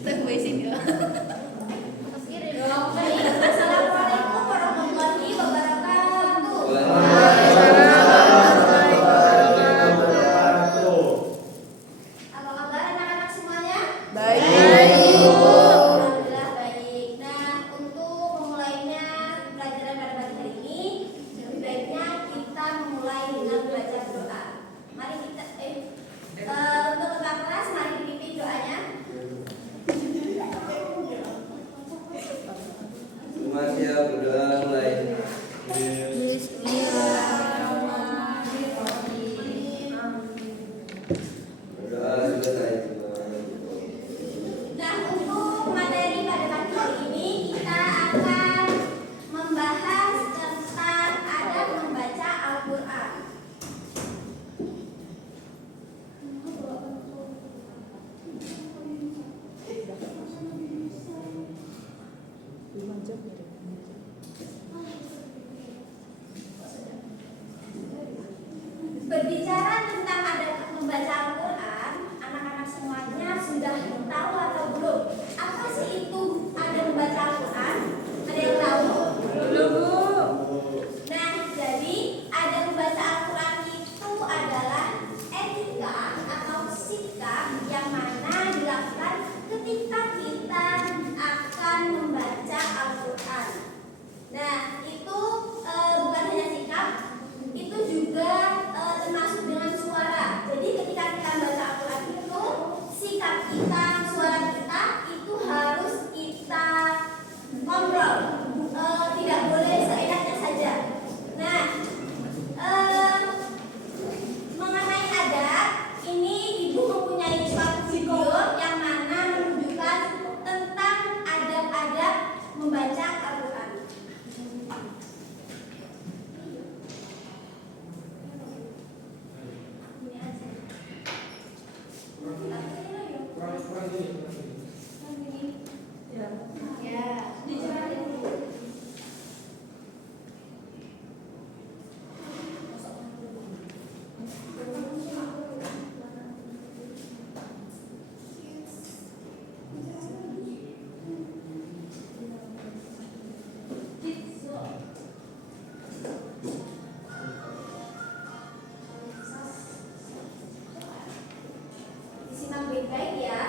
Assalamualaikum warahmatullahi wabarakatuh. Apa kabar anak-anak semuanya? Baik. Alhamdulillah baik. Nah, untuk memulainya pelajaran pada pagi hari ini, lebih baiknya kita memulai dengan membaca doa. Mari kita untuk kakak kelas, mari dipimpin doanya. Semua siap, berdoa mulai. Berdoa selesai. Nah, untuk materi pada pagi hari ini kita akan membahas tentang adab membaca Al-Quran. Berbicara tentang adab membaca Al-Quran, anak-anak semuanya sudah tahu atau belum? Apa sih itu adab membaca Al-Quran? Ada yang tahu? Belum, Bu. Nah, jadi adab membaca Al-Quran itu adalah etika atau sikap yang mana dilakukan ketika kita akan membaca Al-Quran. Nah, itu bukan hanya sikap, itu juga termasuk dengan suara. Jadi ketika kita membaca Al-Quran itu, sikap kita, suara kita itu harus kita kontrol. Tidak boleh seenaknya saja. Nah, mengenai adab, ini Ibu mempunyai suatu video yang mana menunjukkan tentang adab-adab membaca Al-Quran. Ini aja. Ya, dicoba dulu. Disimak baik-baik ya.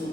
Nah,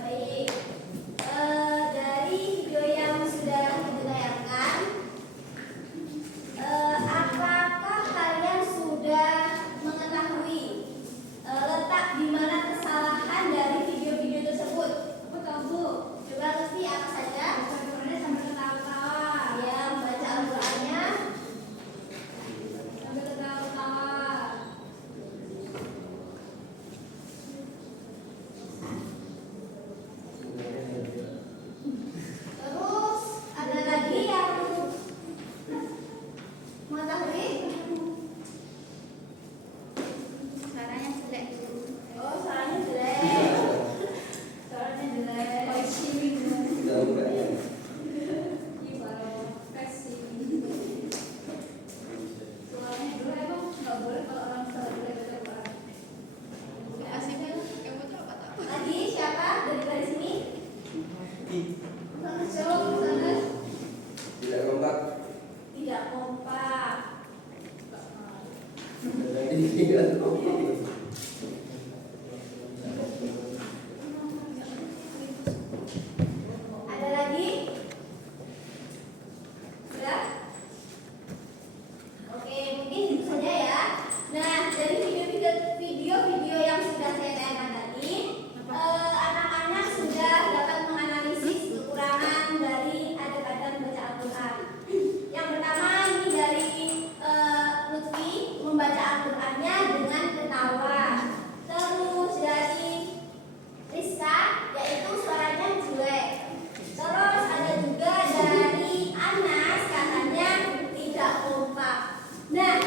baik. Dari video yang sudah ditayangkan, apakah kalian sudah mengetahui letak di mana kesalahan dari video-video tersebut? Aku tahu, Bu. Coba Lutfi apa saja? Sampai ketawa-tawa. Ya, membaca Al-Qur'annya sampai ketawa-tawa. Terus ada lagi yang mengetahui? Suaranya jelek. Oh, suaranya jelek. Suaranya jelek. Oh, Kita bukannya. Suaranya jelek emang nggak boleh kalau orang suara jelek baca Quran. Lagi siapa dari sini? Coba sana. Tidak kompak. Tidak kompak. Tadi tidak kompak. Ada lagi? Sudah? Oke, mungkin itu saja ya. Nah, dari video-video yang sudah saya tayangkan tadi, anak-anak sudah dapat menganalisis kekurangan dari adab-adab membaca Al-Quran. Yang pertama ini dari Lutfi membaca Al-Qurannya dengan ketawa. Terus dari Rizka, yaitu suaranya jelek. Terus ada juga dari Anas, katanya tidak kompak. Nah,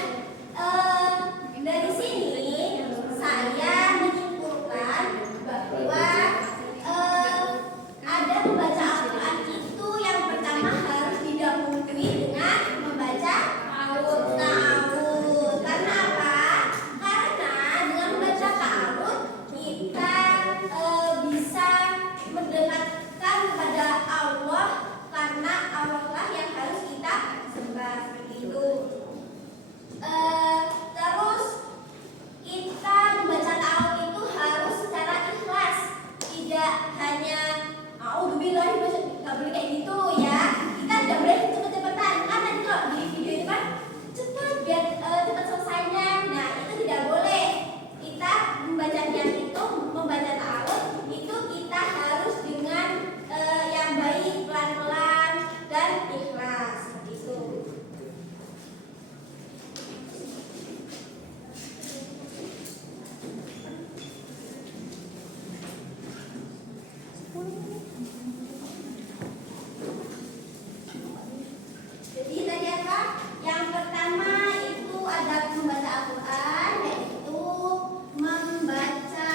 dari sini saya menyimpulkan bahwa ada membaca Al-Quran itu yang pertama harus didahului dengan membaca ta'awudz. Karena apa? Karena dengan membaca ta'awudz kita bisa mendekatkan kepada Allah, karena Allah lah yang harus kita sembah, seperti itu. Terus kita membaca ta'awudz itu harus secara ikhlas, tidak hanya a'udzubillahi minasyaitonir rajim, nggak boleh kayak gitu ya. Kita tidak boleh cepet-cepetan, kan nanti kalau di video itu kan cepat biar cepat selesainya. Nah, itu tidak boleh. Kita membacanya itu, membaca ta'awudz itu kita harus dengan yang baik, pelan-pelan dan ikhlas, seperti itu. Jadi tadi apa? Yang pertama itu ada membaca Al-Quran, yaitu membaca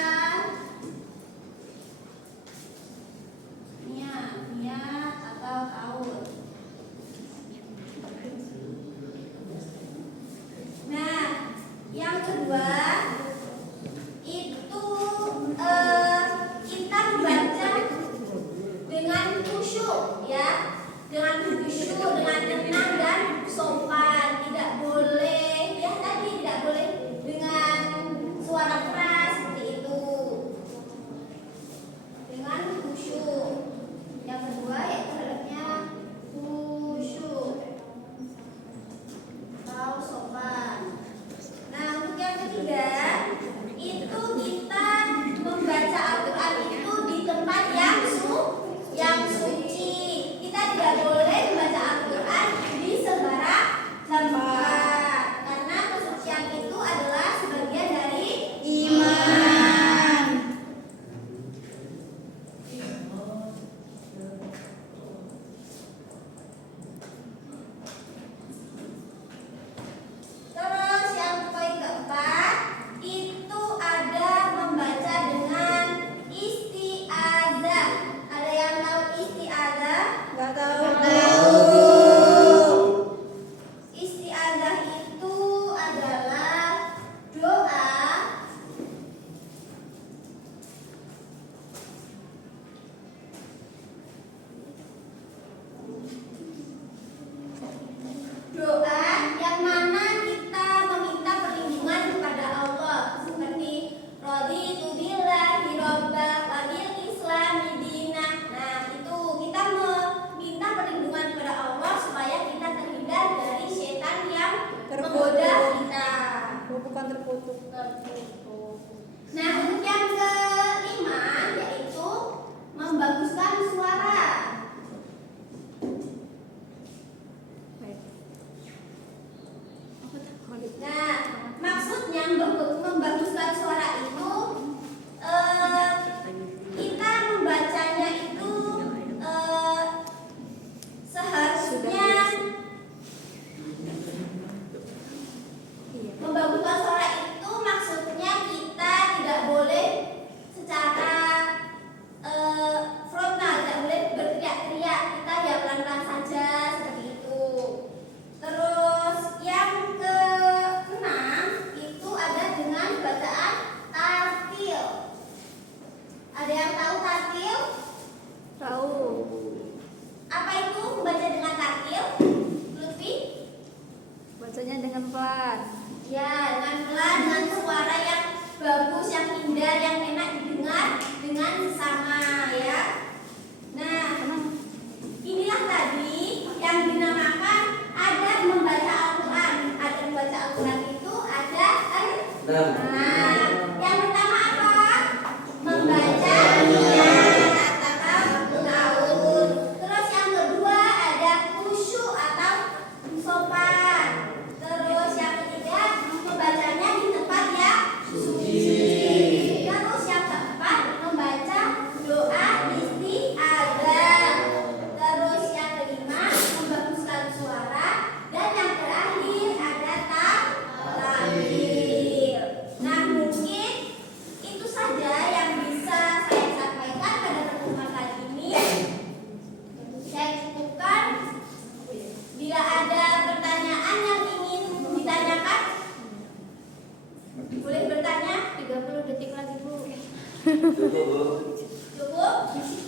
suara. Nah, maksudnya membaguskan suara itu kita membacanya itu seharusnya membaguskan suara itu maksudnya kita tidak boleh secara frontal, tidak boleh berteriak-teriak, kita ya pelan-pelan saja seperti itu. Terus yang keenam itu ada dengan bacaan tartil. Ada yang tahu tartil? Tahu. Apa itu membaca dengan tartil? Lutfi? Bacanya dengan pelan. Ya, dengan pelan, dengan suara yang bagus, yang indah, yang enak didengar dengan sesama ya. Nah, inilah tadi yang dinamakan ada membaca Al-Quran. Ada membaca Al-Quran itu ada Nah, yang pertama apa? Membaca ayat atau ta'awud. Terus yang kedua ada khusyuk atau sopan. Terus yang ketiga membacanya di tempat yang suci. Terus yang keempat membaca doa isti'adzah. Terus yang kelima membaguskan suara. Dan yang terakhir ada tahlil. Nah, mungkin itu saja yang bisa saya sampaikan pada pertemuan kali ini. Saya cukupkan. Bila ada pertanyaan yang ingin ditanyakan, boleh bertanya. 30 detik lagi, Bu. Cukup, Bu. Cukup?